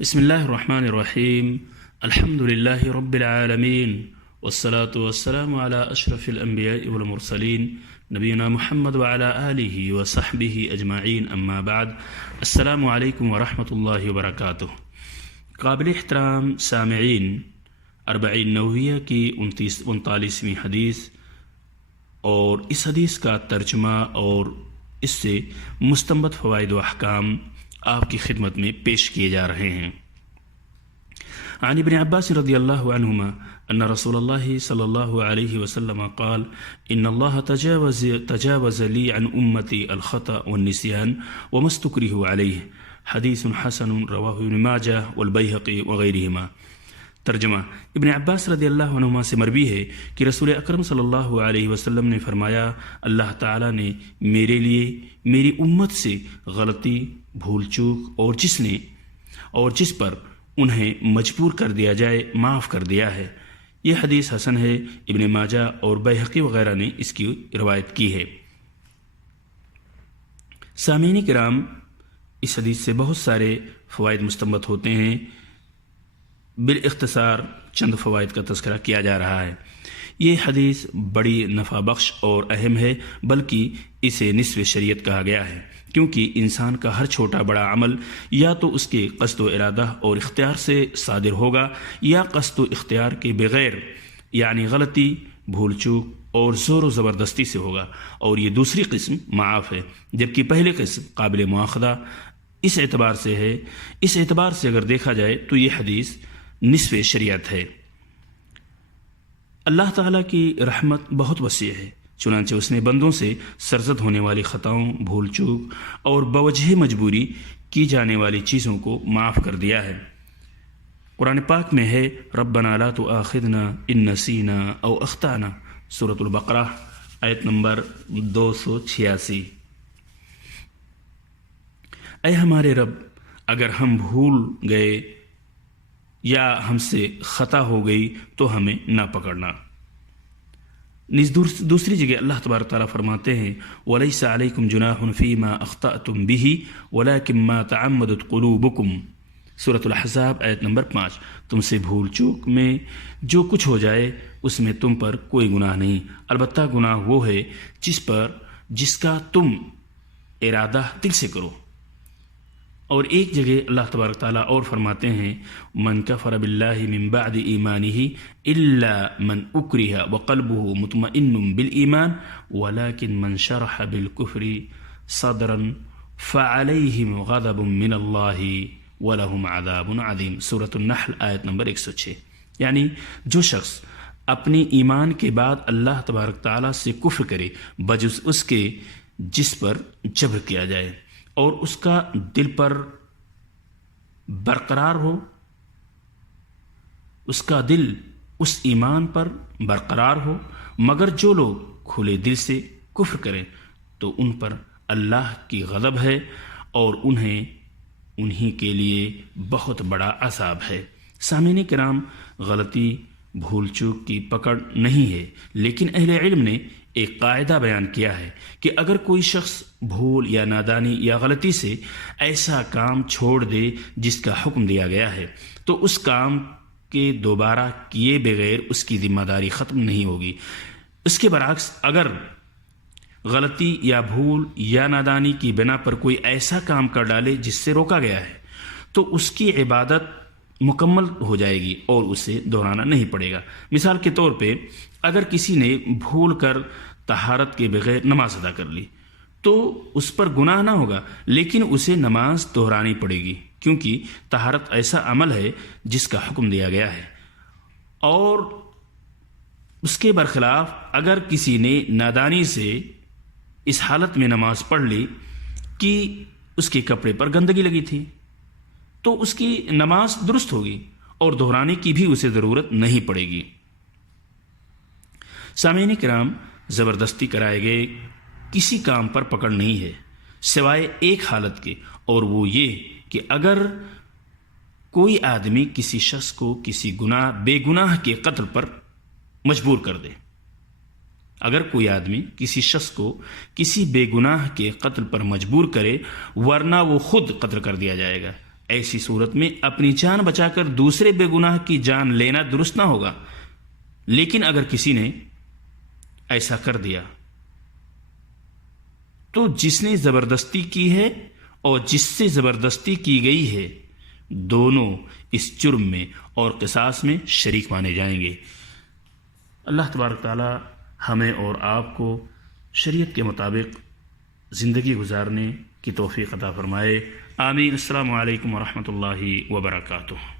بسم اللہ الرحمن الرحیم الحمد للہ رب العالمین والصلاة والسلام علی اشرف الانبیاء والمرسلین نبینا محمد وعلی آلہ وصحبہ اجمعین اما بعد السلام علیکم ورحمۃ اللہ وبرکاتہ۔ قابل احترام سامعین، اربعین نوویہ کی 39ویں حدیث اور اس حدیث کا ترجمہ اور اس سے مستنبط فوائد و احکام آپ کی خدمت میں پیش کیے جا رہے ہیں۔ عن ابن عباس رضی اللہ عنہما ان رسول اللہ صلی اللہ علیہ وسلم قال ان اللہ تجاوز لی عن امتی الخطأ والنسیان وما استکرہوا علیہ، حدیث حسن رواہ ابن ماجہ والبیہقی وغیرہما۔ ترجمہ: ابن عباس رضی اللہ عنہما سے مروی ہے کہ رسول اکرم صلی اللہ علیہ وسلم نے فرمایا، اللہ تعالیٰ نے میرے لیے میری امت سے غلطی، بھول چوک اور جس پر انہیں مجبور کر دیا جائے معاف کر دیا ہے۔ یہ حدیث حسن ہے۔ ابن ماجہ اور بیہقی وغیرہ نے اس کی روایت کی ہے۔ سامعین کرام، اس حدیث سے بہت سارے فوائد مستنبط ہوتے ہیں۔ بالاختصار چند فوائد کا تذکرہ کیا جا رہا ہے۔ یہ حدیث بڑی نفع بخش اور اہم ہے، بلکہ اسے نصف شریعت کہا گیا ہے، کیونکہ انسان کا ہر چھوٹا بڑا عمل یا تو اس کے قصد و ارادہ اور اختیار سے صادر ہوگا یا قصد و اختیار کے بغیر، یعنی غلطی، بھول چوک اور زور و زبردستی سے ہوگا، اور یہ دوسری قسم معاف ہے، جبکہ پہلی قسم قابل مواخذہ اس اعتبار سے ہے۔ اس اعتبار سے اگر دیکھا جائے تو یہ حدیث نصف شریعت ہے۔ اللہ تعالیٰ کی رحمت بہت وسیع ہے، چنانچہ اس نے بندوں سے سرزد ہونے والی خطاؤں، بھول چوک اور بوجہ مجبوری کی جانے والی چیزوں کو معاف کر دیا ہے۔ قرآن پاک میں ہے، ربنا لا تؤاخذنا ان نسینا او اخطانا، سورۃ البقرہ آیت نمبر 286۔ اے ہمارے رب، اگر ہم بھول گئے یا ہم سے خطا ہو گئی تو ہمیں نہ پکڑنا۔ دوسری جگہ اللہ تبارک تعالیٰ فرماتے ہیں، وَلَيْسَ عَلَيْكُمْ جُنَاحٌ فِي مَا أَخْطَأْتُمْ بِهِ وَلَكِنْ مَا تَعَمَّدَتْ قُلُوبُكُمْ، سورۃ الأحزاب آیت نمبر 5۔ تم سے بھول چوک میں جو کچھ ہو جائے اس میں تم پر کوئی گناہ نہیں، البتہ گناہ وہ ہے جس کا تم ارادہ دل سے کرو۔ اور ایک جگہ اللہ تبارک تعالیٰ اور فرماتے ہیں، من کفر باللہ من بعد ایمانہ الا من اکرہ وقلبہ مطمئن بالایمان ولکن من شرح بالکفر صدرا فعلیہم غضب من اللہ ولہم عذاب عظیم، سورۃ النحل آیت نمبر 106۔ یعنی جو شخص اپنی ایمان کے بعد اللہ تبارک تعالیٰ سے کفر کرے بجز اس کے جس پر جبر کیا جائے اور اس کا دل پر برقرار ہو، اس کا دل اس ایمان پر برقرار ہو، مگر جو لوگ کھلے دل سے کفر کریں تو ان پر اللہ کی غضب ہے اور انہی کے لیے بہت بڑا عذاب ہے۔ سامعین کرام، غلطی، بھول چوک کی پکڑ نہیں ہے، لیکن اہل علم نے ایک قاعدہ بیان کیا ہے کہ اگر کوئی شخص بھول یا نادانی یا غلطی سے ایسا کام چھوڑ دے جس کا حکم دیا گیا ہے تو اس کام کے دوبارہ کیے بغیر اس کی ذمہ داری ختم نہیں ہوگی۔ اس کے برعکس اگر غلطی یا بھول یا نادانی کی بنا پر کوئی ایسا کام کر ڈالے جس سے روکا گیا ہے تو اس کی عبادت مکمل ہو جائے گی اور اسے دہرانا نہیں پڑے گا۔ مثال کے طور پہ اگر کسی نے بھول کر طہارت کے بغیر نماز ادا کر لی تو اس پر گناہ نہ ہوگا، لیکن اسے نماز دہرانی پڑے گی، کیونکہ طہارت ایسا عمل ہے جس کا حکم دیا گیا ہے۔ اور اس کے برخلاف اگر کسی نے نادانی سے اس حالت میں نماز پڑھ لی کہ اس کے کپڑے پر گندگی لگی تھی تو اس کی نماز درست ہوگی اور دہرانے کی بھی اسے ضرورت نہیں پڑے گی۔ سامعین کرام، زبردستی کرائے گئے کسی کام پر پکڑ نہیں ہے سوائے ایک حالت کے، اور وہ یہ کہ اگر کوئی آدمی کسی شخص کو کسی بے گناہ کے قتل پر مجبور کر دے۔ اگر کوئی آدمی کسی شخص کو کسی بے گناہ کے قتل پر مجبور کرے ورنہ وہ خود قتل کر دیا جائے گا، ایسی صورت میں اپنی جان بچا کر دوسرے بے گناہ کی جان لینا درست نہ ہوگا۔ لیکن اگر کسی نے ایسا کر دیا تو جس نے زبردستی کی ہے اور جس سے زبردستی کی گئی ہے، دونوں اس جرم میں اور قصاص میں شریک مانے جائیں گے۔ اللہ تبارک تعالی ہمیں اور آپ کو شریعت کے مطابق زندگی گزارنے کی توفیق عطا فرمائے۔ آمین۔ السلام علیکم ورحمۃ اللہ وبرکاتہ۔